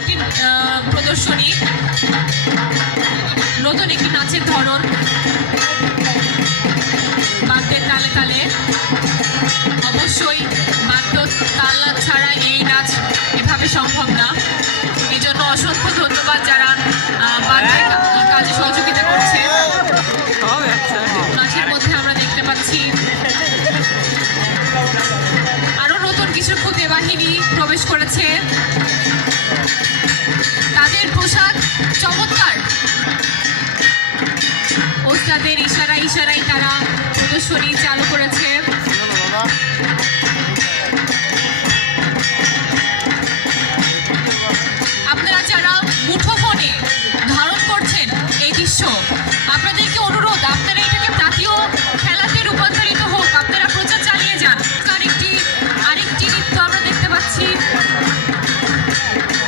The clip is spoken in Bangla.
একটি প্রদর্শনী, নতুন একটি নাচের ধরন, বাদ্যের তালে তালে। অবশ্যই বাদ্য তাল ছাড়া এই নাচ এভাবে সম্ভব না। এই জন্য অসংখ্য ধন্যবাদ যারা বাদ্যের কাজে সহযোগিতা করছে। নাচের মধ্যে আমরা দেখতে পাচ্ছি আরো নতুন কিছু খুদে বাহিনী প্রবেশ করেছে। তাদের পোশাক চমৎকার, ওস্তাদের ইশারায় তারা প্রদর্শনী চালু করেছে।